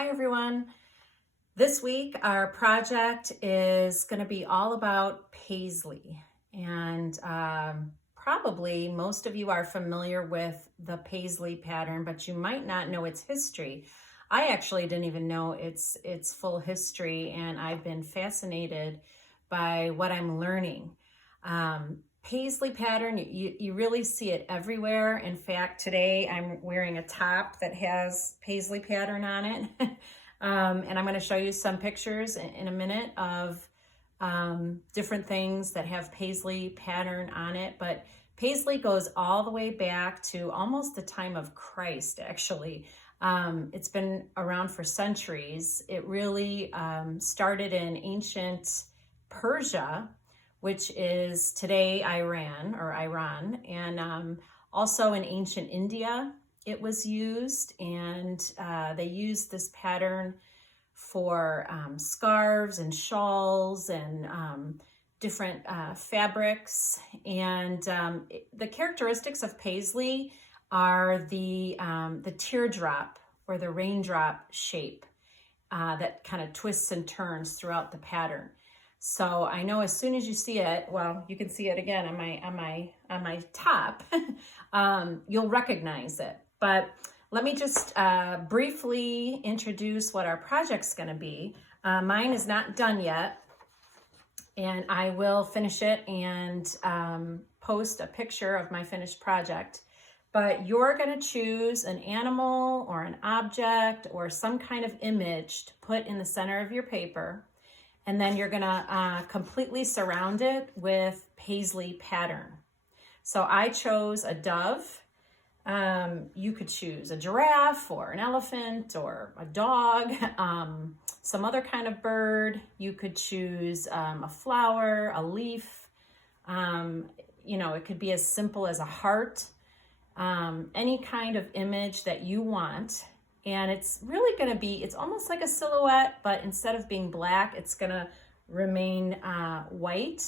Hi everyone. This week our project is going to be all about Paisley, and probably most of you are familiar with the Paisley pattern, but you might not know its history. I actually didn't even know its full history, and I've been fascinated by what I'm learning. Paisley pattern, you really see it everywhere. In fact, today I'm wearing a top that has Paisley pattern on it. And I'm going to show you some pictures in a minute of different things that have Paisley pattern on it. But Paisley goes all the way back to almost the time of Christ, actually. It's been around for centuries. It really started in ancient Persia, which is today Iran, and also in ancient India it was used, and they used this pattern for scarves and shawls and different fabrics. And the characteristics of Paisley are the teardrop or the raindrop shape that kind of twists and turns throughout the pattern. So I know as soon as you see it, well, you can see it again on my top, you'll recognize it. But let me just briefly introduce what our project's going to be. Mine is not done yet, and I will finish it and post a picture of my finished project. But you're going to choose an animal or an object or some kind of image to put in the center of your paper. And then you're gonna completely surround it with Paisley pattern. So I chose a dove. You could choose a giraffe or an elephant or a dog, some other kind of bird. You could choose a flower, a leaf. It could be as simple as a heart, any kind of image that you want. And it's really going to be, it's almost like a silhouette, but instead of being black, it's going to remain white.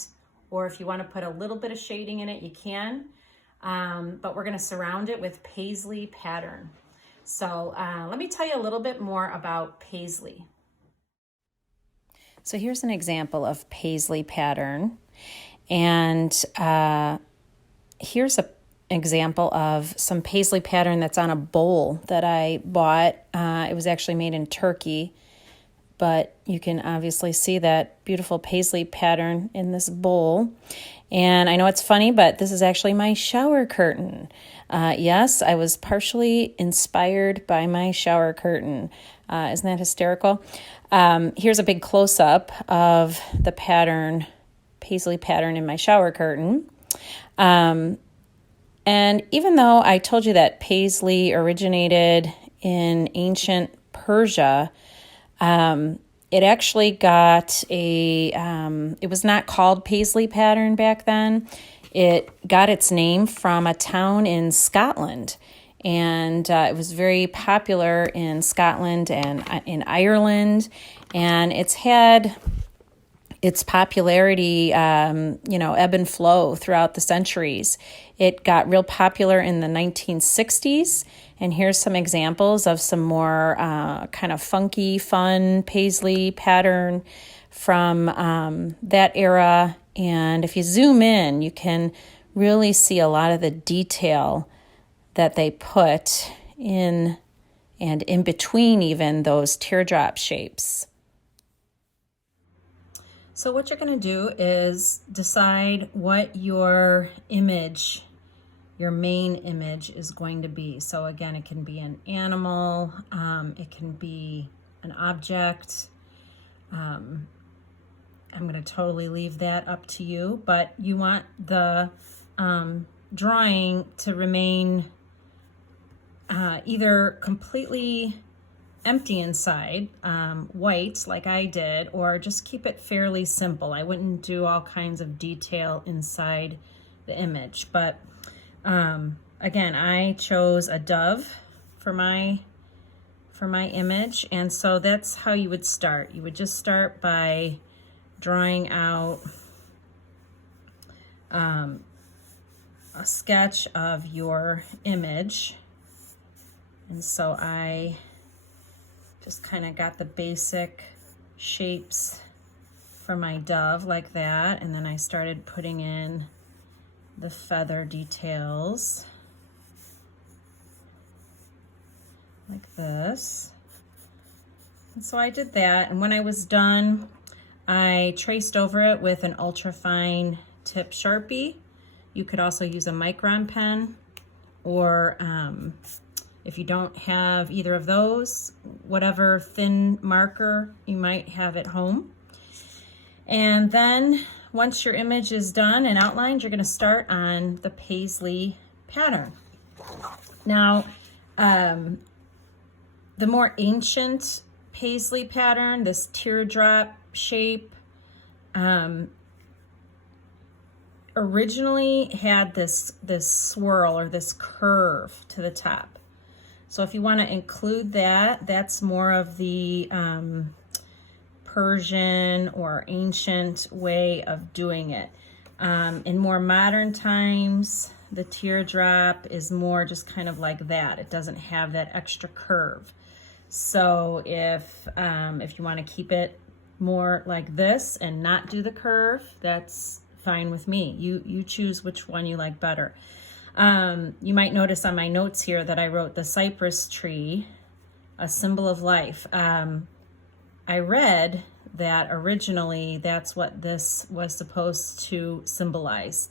Or if you want to put a little bit of shading in it, you can. But we're going to surround it with Paisley pattern. So let me tell you a little bit more about Paisley. So here's an example of Paisley pattern. And here's an example of some Paisley pattern that's on a bowl that I bought. It was actually made in Turkey, but you can obviously see that beautiful Paisley pattern in this bowl. And I know it's funny, but this is actually my shower curtain. Yes, I was partially inspired by my shower curtain. Isn't that hysterical? Here's a big close-up of the pattern, Paisley pattern in my shower curtain. And even though I told you that Paisley originated in ancient Persia, it actually got it was not called Paisley pattern back then. It got its name from a town in Scotland. And it was very popular in Scotland and in Ireland. And it's had its popularity, ebb and flow throughout the centuries. It got real popular in the 1960s, and here's some examples of some more kind of funky, fun Paisley pattern from that era. And if you zoom in, you can really see a lot of the detail that they put in and in between even those teardrop shapes. So what you're going to do is decide what your image, your main image is going to be. So again, it can be an animal, it can be an object. I'm going to totally leave that up to you, but you want the drawing to remain either completely empty inside, white like I did, or just keep it fairly simple. I wouldn't do all kinds of detail inside the image, but again, I chose a dove for my image, and so that's how you would start. You would just start by drawing out a sketch of your image. And so I Just kind of got the basic shapes for my dove like that, and then I started putting in the feather details like this. And so I did that, and when I was done, I traced over it with an ultra fine tip Sharpie. You could also use a micron pen, or if you don't have either of those, whatever thin marker you might have at home. And then once your image is done and outlined, you're going to start on the Paisley pattern. Now, the more ancient Paisley pattern, this teardrop shape, originally had this swirl or this curve to the top. So if you want to include that, that's more of the Persian or ancient way of doing it. In more modern times, the teardrop is more just kind of like that. It doesn't have that extra curve. So if you want to keep it more like this and not do the curve, that's fine with me. You choose which one you like better. You might notice on my notes here that I wrote the cypress tree, a symbol of life. I read that originally that's what this was supposed to symbolize.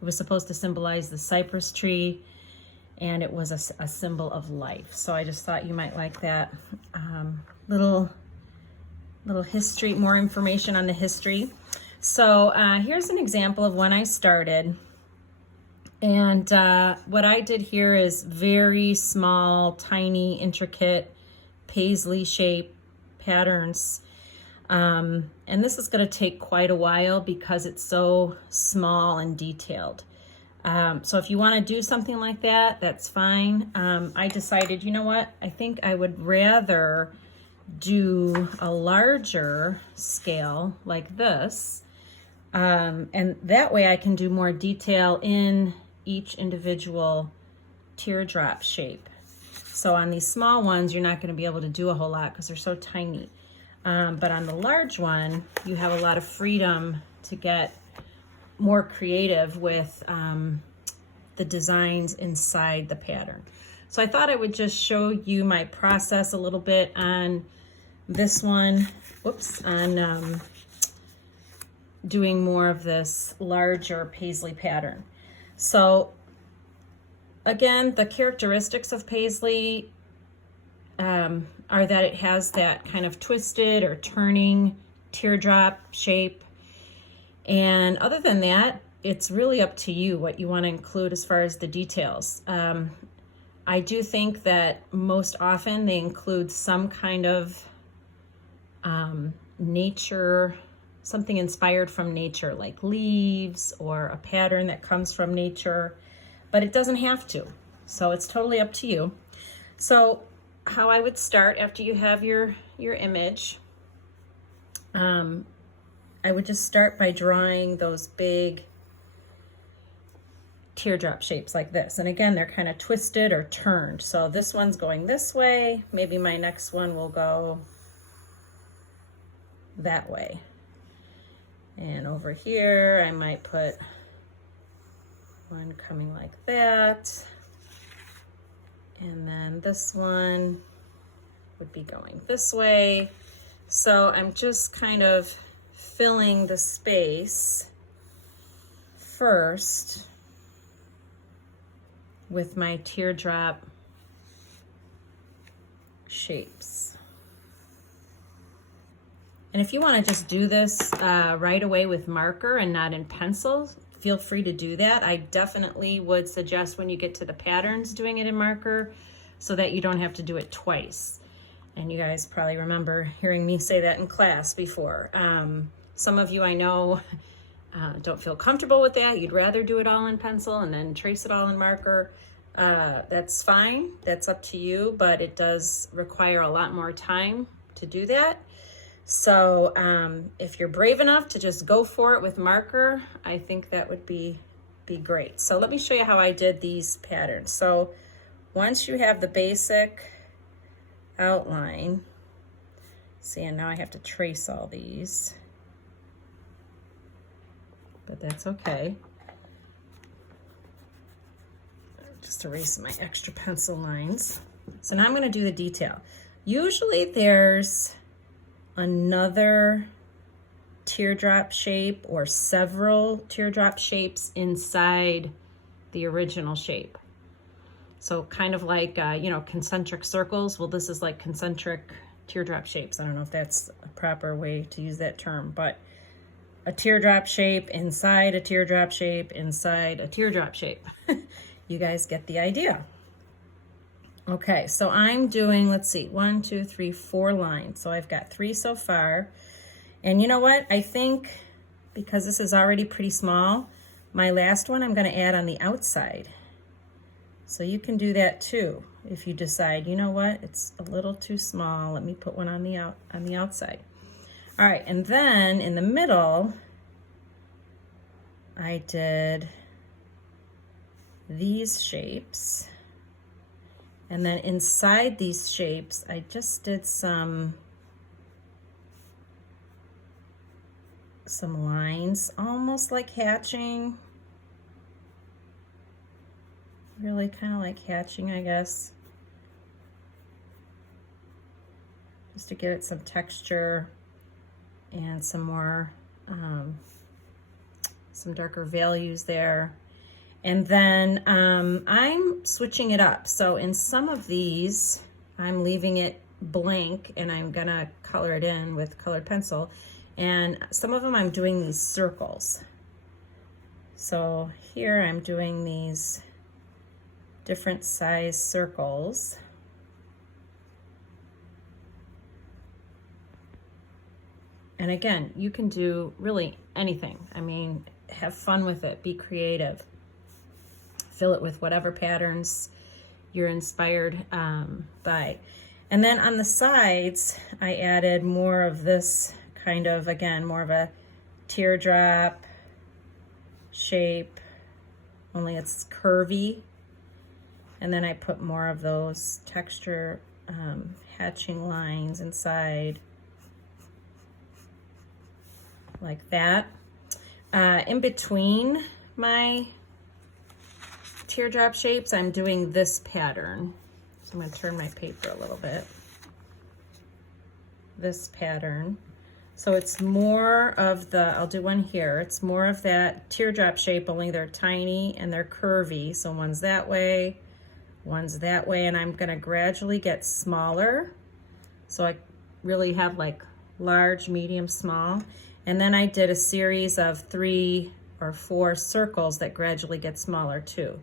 It was supposed to symbolize the cypress tree, and it was a symbol of life. So I just thought you might like that little history, more information on the history. So here's an example of when I started. And what I did here is very small, tiny, intricate Paisley shape patterns. And this is going to take quite a while because it's so small and detailed. So if you want to do something like that, that's fine. I decided, you know what? I think I would rather do a larger scale like this. And that way I can do more detail in each individual teardrop shape. So on these small ones, you're not going to be able to do a whole lot because they're so tiny. But on the large one, you have a lot of freedom to get more creative with the designs inside the pattern. So I thought I would just show you my process a little bit on this one. Whoops, on doing more of this larger Paisley pattern. So again, the characteristics of Paisley are that it has that kind of twisted or turning teardrop shape. And other than that, it's really up to you what you want to include as far as the details. I do think that most often they include some kind of nature, something inspired from nature, like leaves or a pattern that comes from nature, but it doesn't have to. So it's totally up to you. So how I would start after you have your image, I would just start by drawing those big teardrop shapes like this. And again, they're kind of twisted or turned. So this one's going this way. Maybe my next one will go that way. And over here, I might put one coming like that. And then this one would be going this way. So I'm just kind of filling the space first with my teardrop shapes. And if you want to just do this right away with marker and not in pencil, feel free to do that. I definitely would suggest when you get to the patterns doing it in marker so that you don't have to do it twice. And you guys probably remember hearing me say that in class before. Some of you I know don't feel comfortable with that. You'd rather do it all in pencil and then trace it all in marker. That's fine. That's up to you, but it does require a lot more time to do that. So if you're brave enough to just go for it with marker, I think that would be great. So let me show you how I did these patterns. So once you have the basic outline, See, and now I have to trace all these, but that's okay. Just erase my extra pencil lines. So now I'm going to do the detail. Usually there's another teardrop shape or several teardrop shapes inside the original shape. So kind of like, you know, concentric circles. Well, this is like concentric teardrop shapes. I don't know if that's a proper way to use that term, but a teardrop shape inside a teardrop shape inside a teardrop shape. You guys get the idea. Okay, so I'm doing, let's see, 1, 2, 3, 4 lines. So I've got 3 so far. And you know what? I think because this is already pretty small, my last one I'm going to add on the outside. So you can do that too. If you decide, you know what, it's a little too small, let me put one on the outside. All right, and then in the middle, I did these shapes. And then inside these shapes, I just did some lines, almost like hatching. Really kind of like hatching, I guess. Just to give it some texture and some more, some darker values there. And then I'm switching it up. So in some of these, I'm leaving it blank and I'm gonna color it in with colored pencil. And some of them I'm doing these circles. So here I'm doing these different size circles. And again, you can do really anything. I mean, have fun with it, be creative. Fill it with whatever patterns you're inspired by. And then on the sides, I added more of this kind of, again, more of a teardrop shape, only it's curvy. And then I put more of those texture hatching lines inside, like that. In between my teardrop shapes, I'm doing this pattern. So I'm going to turn my paper a little bit. This pattern. So it's more of the, I'll do one here. It's more of that teardrop shape, only they're tiny and they're curvy. So one's that way, and I'm going to gradually get smaller. So I really have like large, medium, small. And then I did a series of 3 or 4 circles that gradually get smaller too.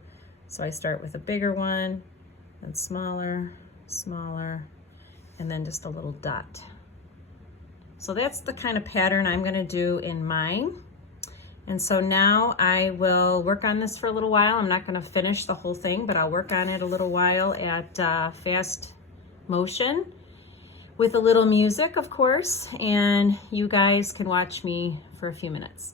So I start with a bigger one, then smaller, smaller, and then just a little dot. So that's the kind of pattern I'm going to do in mine. And so now I will work on this for a little while. I'm not going to finish the whole thing, but I'll work on it a little while at fast motion with a little music, of course, and you guys can watch me for a few minutes.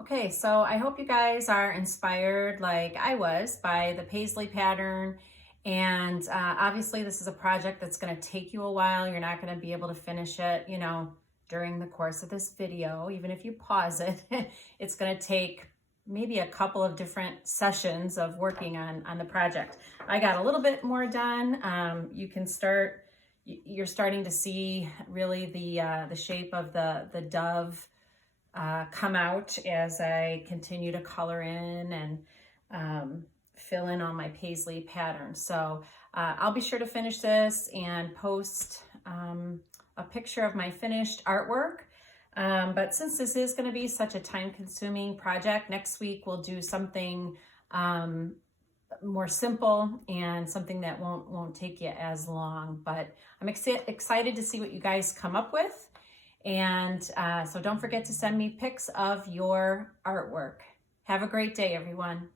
Okay, so I hope you guys are inspired like I was by the Paisley pattern. And obviously this is a project that's going to take you a while. You're not going to be able to finish it, you know, during the course of this video. Even if you pause it, it's going to take maybe a couple of different sessions of working on the project. I got a little bit more done. You can start, you're starting to see really the shape of the dove come out as I continue to color in and fill in all my Paisley patterns. So I'll be sure to finish this and post a picture of my finished artwork. But since this is going to be such a time-consuming project, next week we'll do something more simple and something that won't take you as long. But I'm excited to see what you guys come up with. And so don't forget to send me pics of your artwork. Have a great day, everyone.